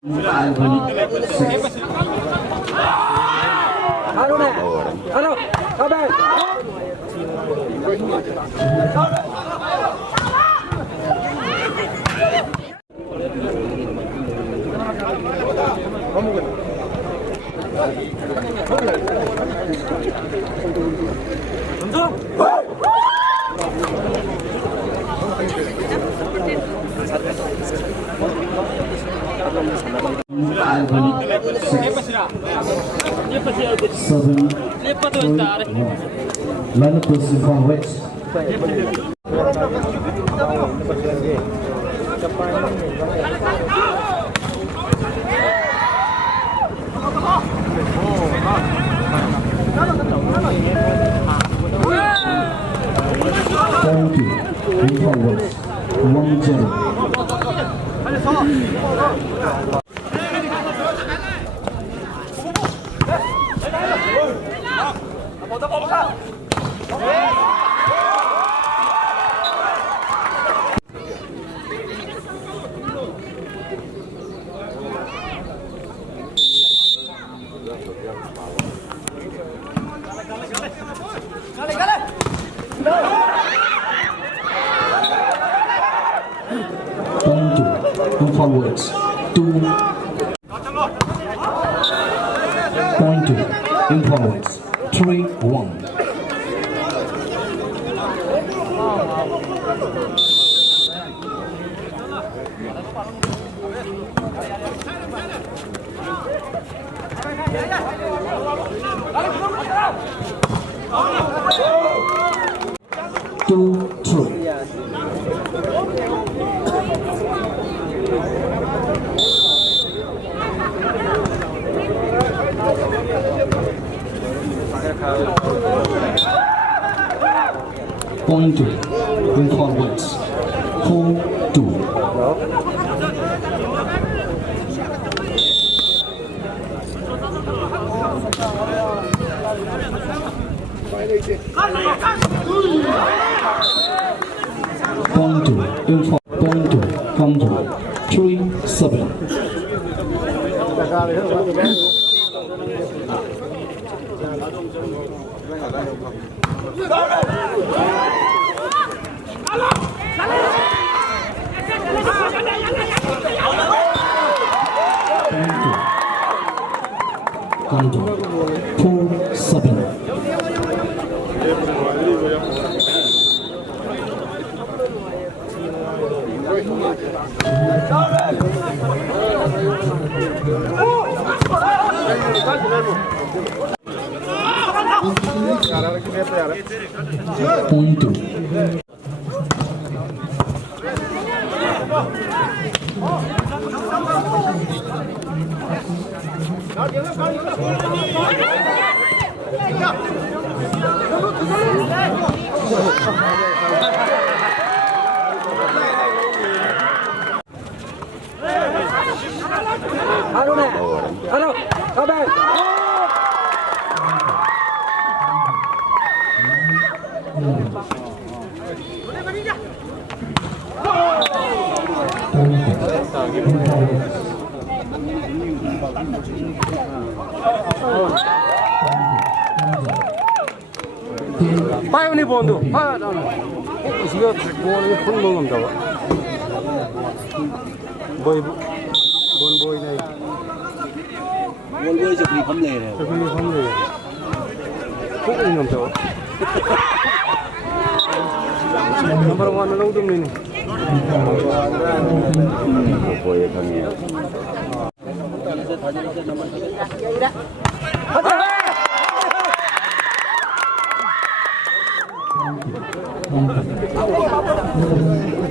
Line person from West. Thank you. From West. 1-0. Forwards 2 point 2 in forwards 3-1. Point 2 in forwards 4-2. Point 2 in point 2 come to 3-7. Come to 4-7. Point 2. Payo ni Bondo. Siya buwan yung phone mo ng dawa. Boy na yun. Boy sa klipam na yun. Sa klipam na yun. Phone mo ng dawa. Number 1 na lang doon yun. Boy kami.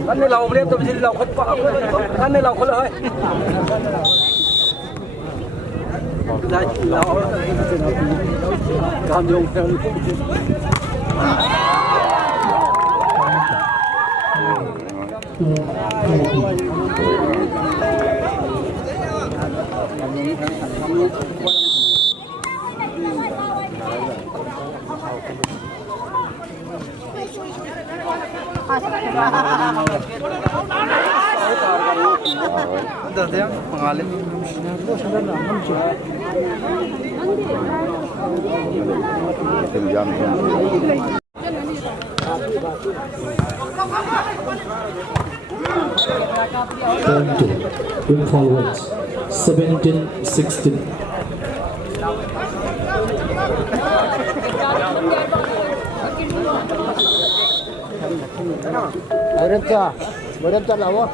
Anh này lầu lên tôi xin lầu khất vợ anh này lầu khất ơi đây lầu còn dùng Dati yang pangalan. Turn to in forwards 17-16. Beremca lawa.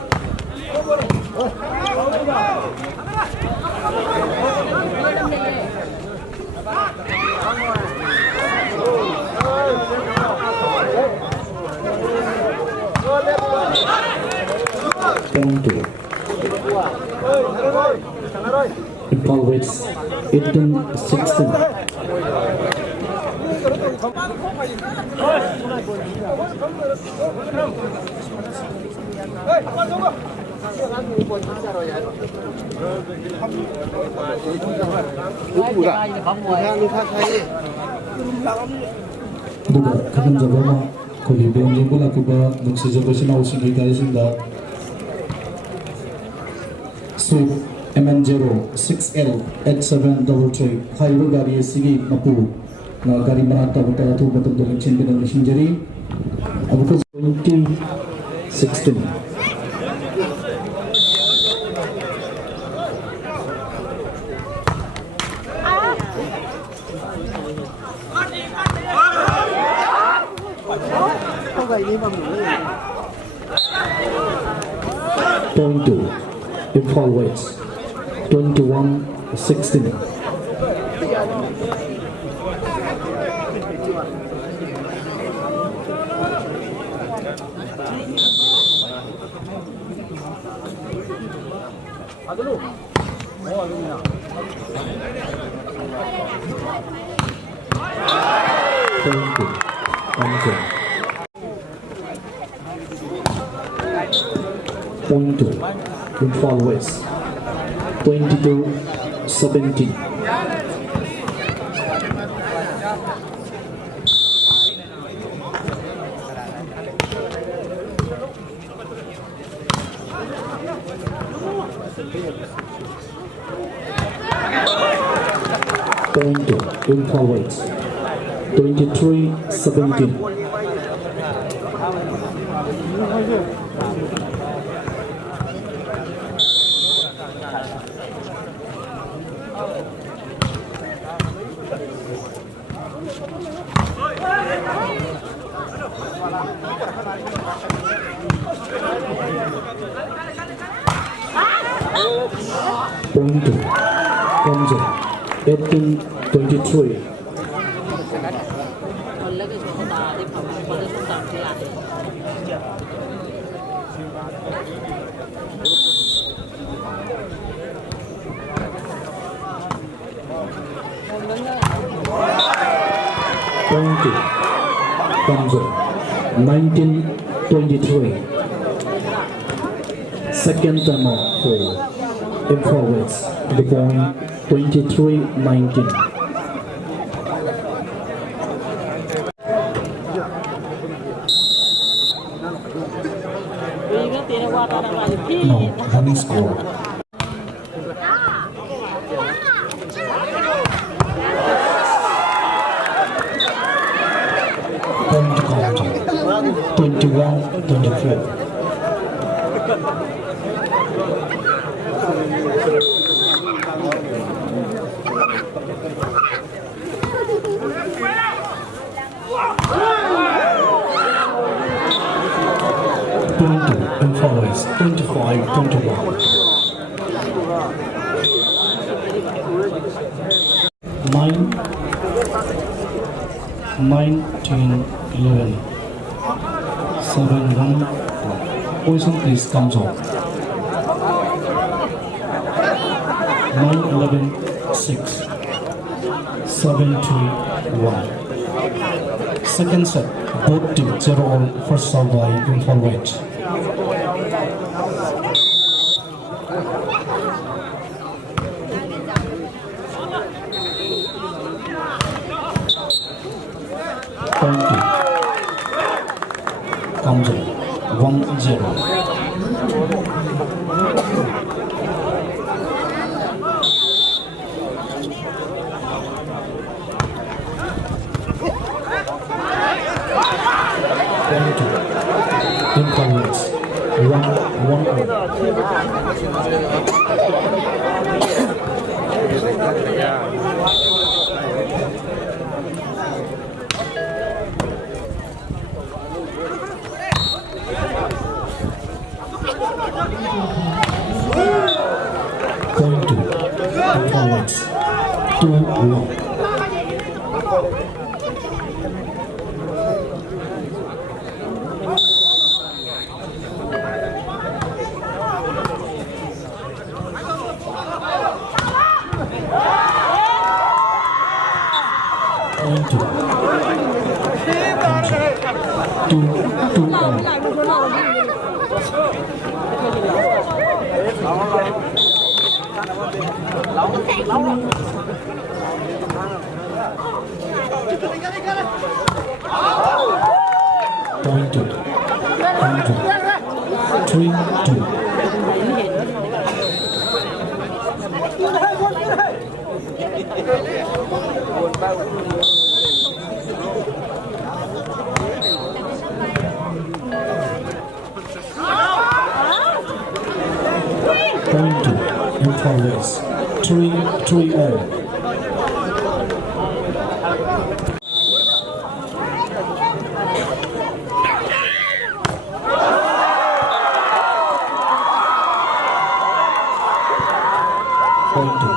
22. In forwards 18-16. Duga kanan jabama kogi benji bola kuba nungsi jabasina usingi kalisinda Swift MN0 6L 8733 Hairu gari sigi mapu na gari manata batara tu batuk dengan cincin dan mesin jari abu 2016. Point 2 in forwards 21-16. Point 2 on Point 2 in forwards 22-17. Point 2 in forwards 23-17. Point 2 comes in 18-23. Point 2 comes in 19-23. Second time out for in forwards the point 23-19. No running score. Point to count 21-24. And follows 25-21. 19-11. 7-1. Poison please comes on. 9-11-6. 7-3-1. Second set, both teams 0 all first serve by in forward. Comes in 1-0. Point two. And forwards. 2-1. Point two. 2-2. Point two. 3-2. Point two. And forwards. 3-3-0. Point two.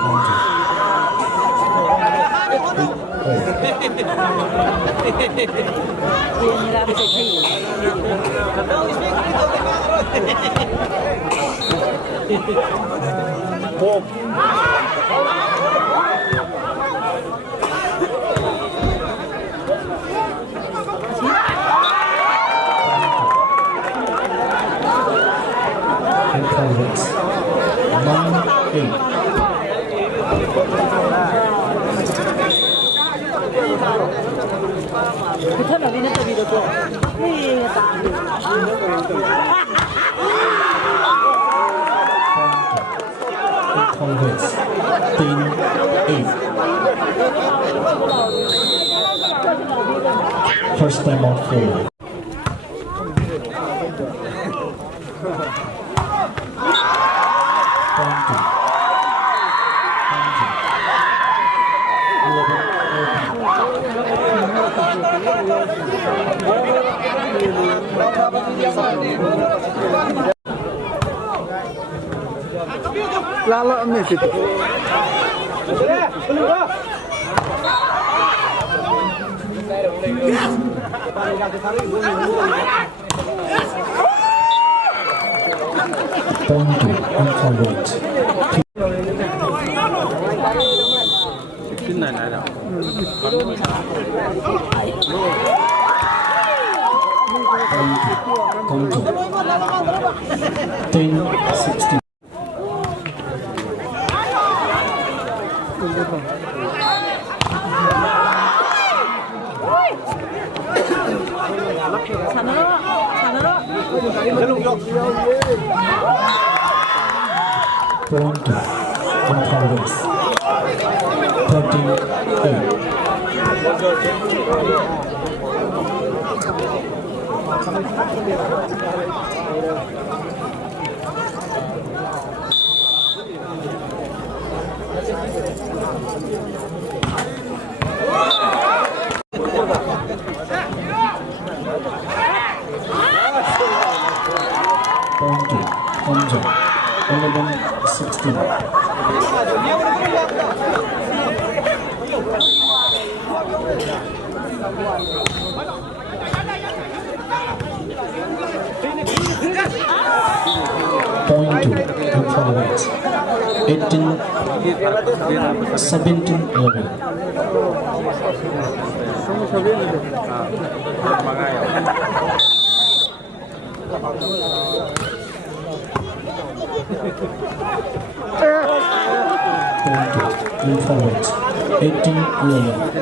And forwards. 9-8. Thật là vì nó bị được rồi. Thì tạm được. Forwards. 10-8. First time out 4. Point two. 拉了没事的。Point two. And forwards. 真难来的。Point two. 10-16. Point two. And forwards. 13-8. Point two. 11-16. Point two. And forwards. 17-11. Point two. And forwards. 18-11.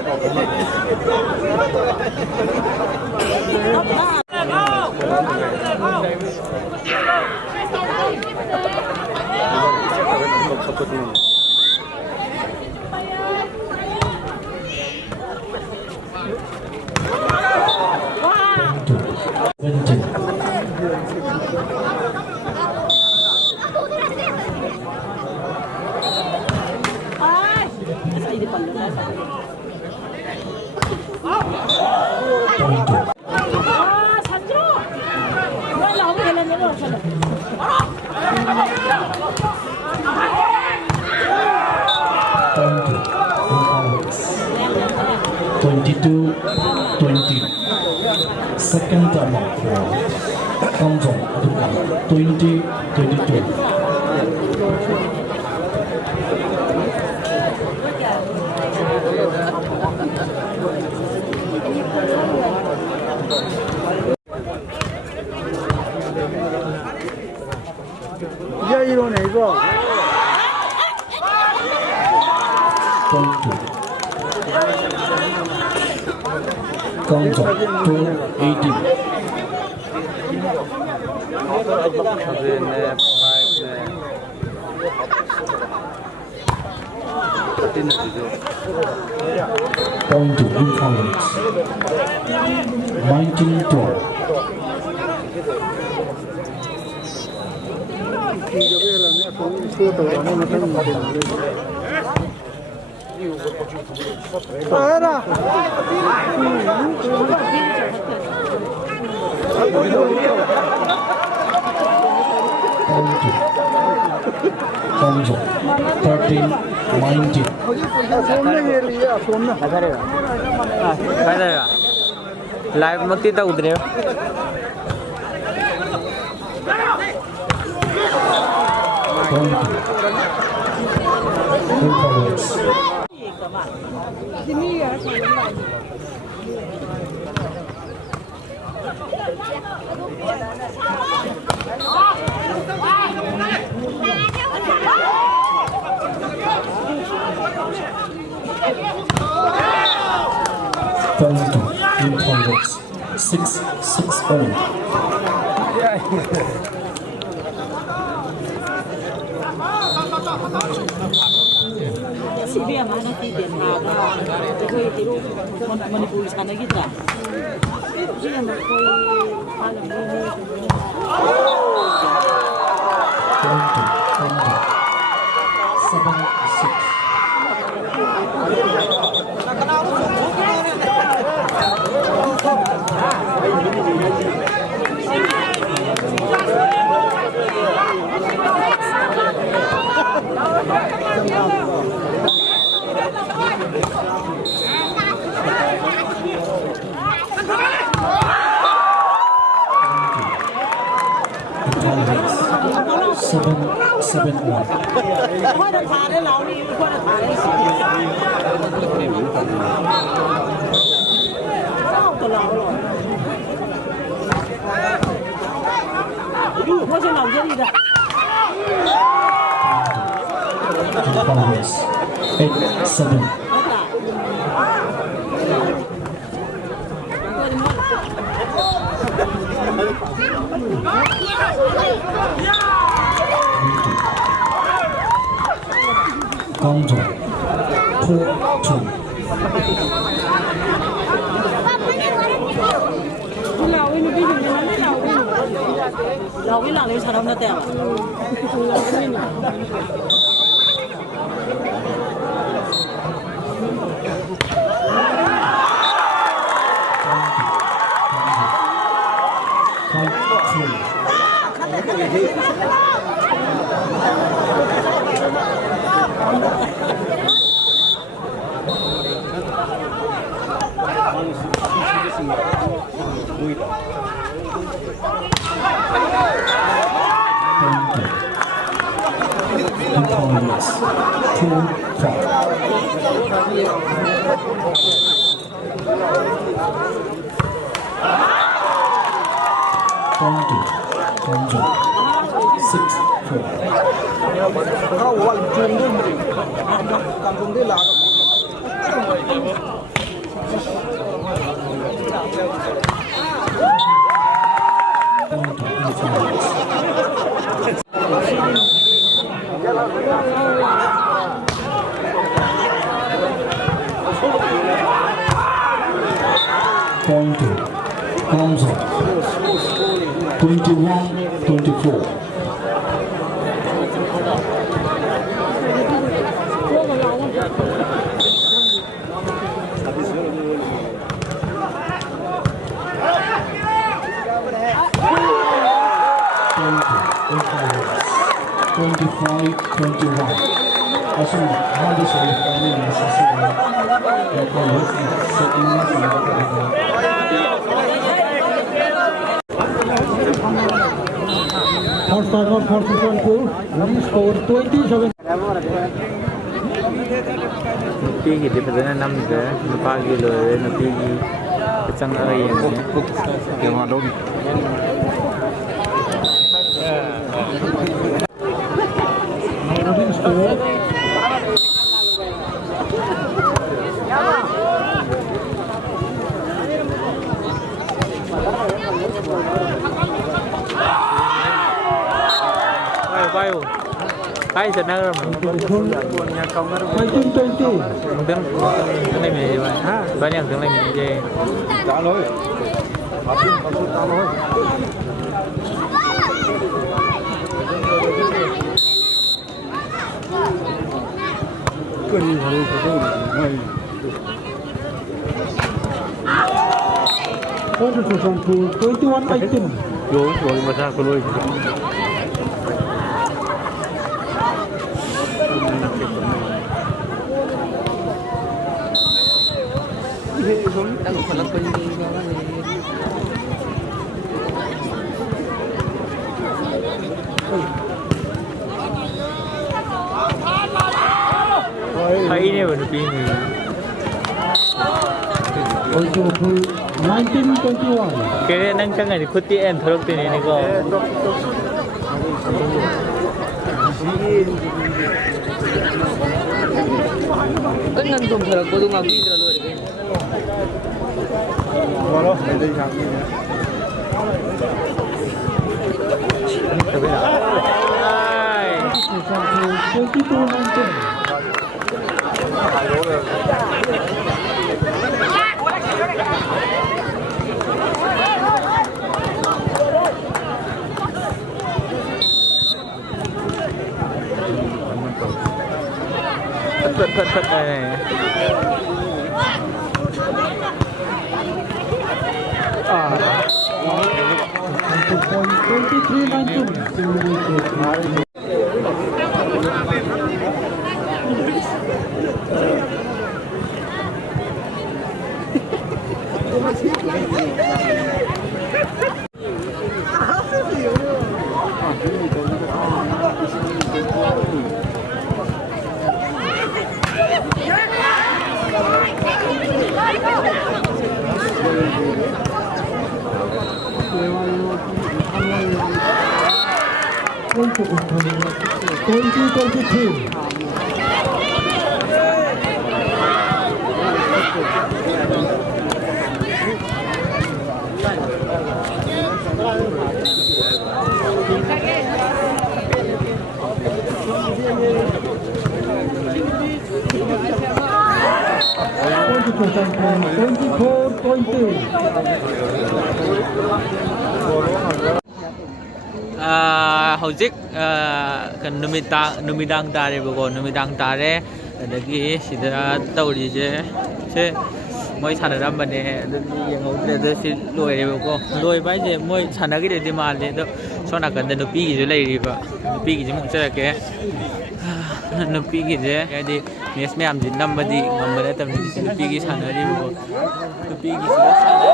22-20. Second time out for Kamjong, 20-22. Ya 이거 네 이거. 22. Kamjong, 2-18. Point to Incompetence. 19-12. Era. Kamjong, 13-19. सोमने ये लिया सोमने करेगा काय करेगा live मग तिथं उतरेल Incompetence. Incompetence. 6-6-0. CBM mana tiga mana, itu itu manipulasi sana gitu lah. Ini yang koi paling ini. 7-1. 快点打的老李，快点打的。早都老了。我是老这里的。 Incompetence. 8-7. Kamjong, 4-2. 老给老刘查到那点了。Incompetence. 2-5. Kamjong, 6-4. Point to Kamjong, 21-24. Incompetence. 25-21. asum hadi sari kami sasira kalau semuanya sudah First time for 42, running score 27. Nupi di perjalanan enam ke pagi loh, nupi kecang air ini. Yang ada Running score. Bayu, hai sana orang. 1920. Mungkin lain ni, banyak yang lain ni je. Quarter to 21-18. Yo, masa keluar. Hai ni apa nupi ni? Also full 1921. Kira nang cangan ni kuti en thorok tu ni ko. Kan nandun thorok ko dung agi dalo re. Hai. 22-19. Thật này. Hojik kan numidang tare bago numidang tare adagi sida tauri je se moi sanaram bane yang udah de si loi re bago loi bai je moi sanagi de mal de do sona kan de nupi gi je lai ri ba nupi gi je mo cha ke nupi gi je di mes me am jin nam ba di ngam ba tam ni nupi gi sanari bago nupi gi sanari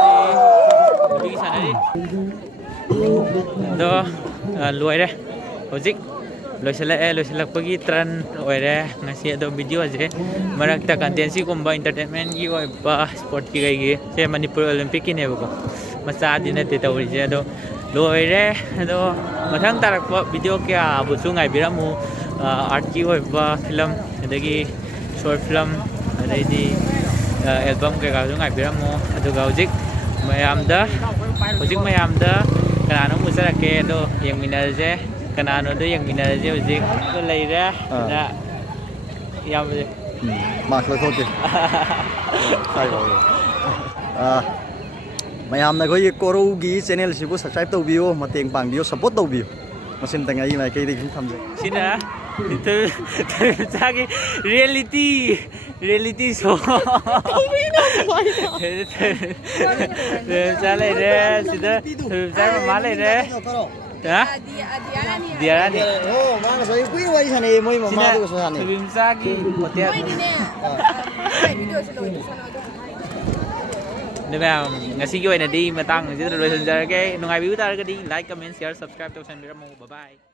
do loi re hojik loisalak pagi tran oire ngasi ado video aje marakta content si kumba entertainment gi oi ba sport ki gai gi se manipur olympic ki ne ko masa dina te tawri je ado loire ado mathang tarak video kya bu sungai biramu art ki oi ba film adagi short film adai album ke ga sungai biramu ado ga hojik mayam da kanano musarake ado yang minarje kanano do yang minarje hojik to leira da yam Mark la thôi kìa. Sai rồi. Mayam na koi Korogi channel sibu subscribe tau bio mateng pang bio support tau bio. Masin tanga yi mai kai ri tham je. sina itu lagi reality show Chale re sida chale male re Ha? Dia ni. Oh, mana saya kui wai sana moi mama tu sana. Sebimsa ki hotel. Nếu mà ngày xưa này đi mà tăng thì rất là rồi dần dần cái nung ai biểu ta cái đi like comment share subscribe cho kênh Bye bye.